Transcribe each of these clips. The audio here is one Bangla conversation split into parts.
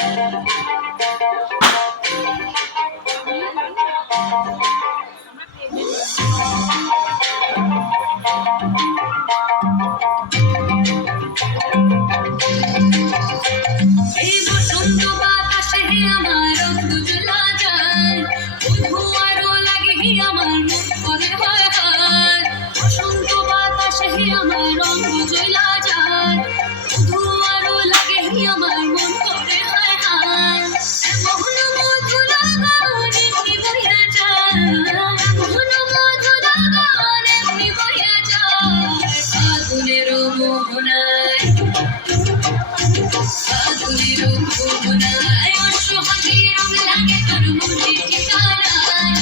এই বসন্ত বাতাসে আমার রক্ত জ্বলা যায়, বধূ আরো লাগে আমার মন করে হয় হায়। বসন্ত বাতাসে আমার রক্ত জ্বলা যায়, বধূ আরো লাগে আমার মন করে হয় হায়। মোহন মধু লাগান এমনি বইয়া যায়, মোহন মধু লাগান এমনি বইয়া যায়, ফাগুনের মোহনায় ফাগুনের মোহনায় অসহাগে রং লাগে তোর মনে ঠিকানায়,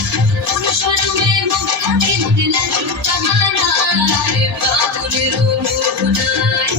অনুসরণে মন থাকে মনে লাগে কাহানায়, ফাগুনের মোহনায়।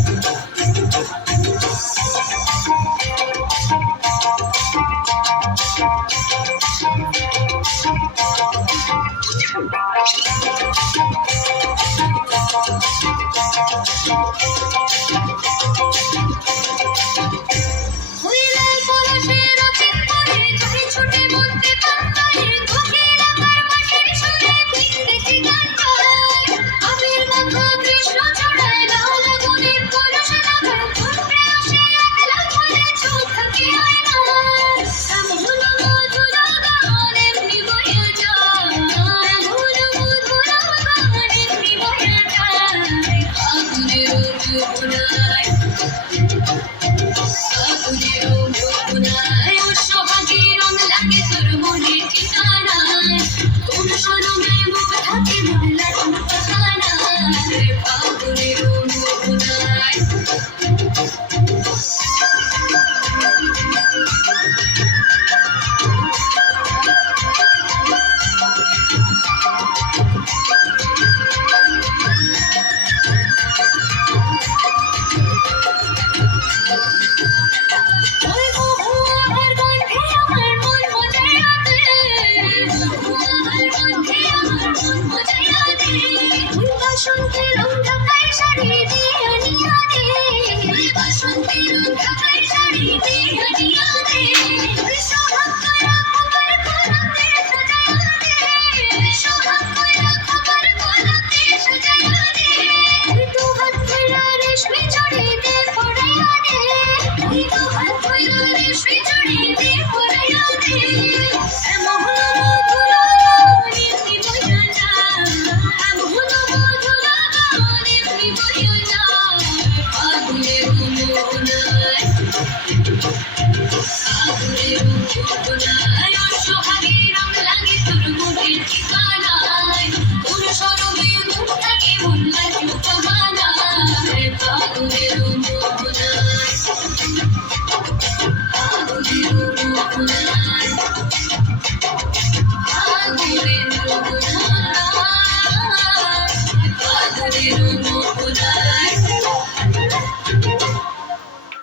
হইলাই পলাশে রচিত পরে যাই ছুটে বলতে পান্তায়, কোকিল আকার পাখির সুরে ভিনদেশি গান গায়, আবির মাখা কৃষ্ণ ছড়ায় লাল আগুনের কলস লাগায়, কোন প্রেয়সী একলা ঘরে চোখ থাকে আয়নায়,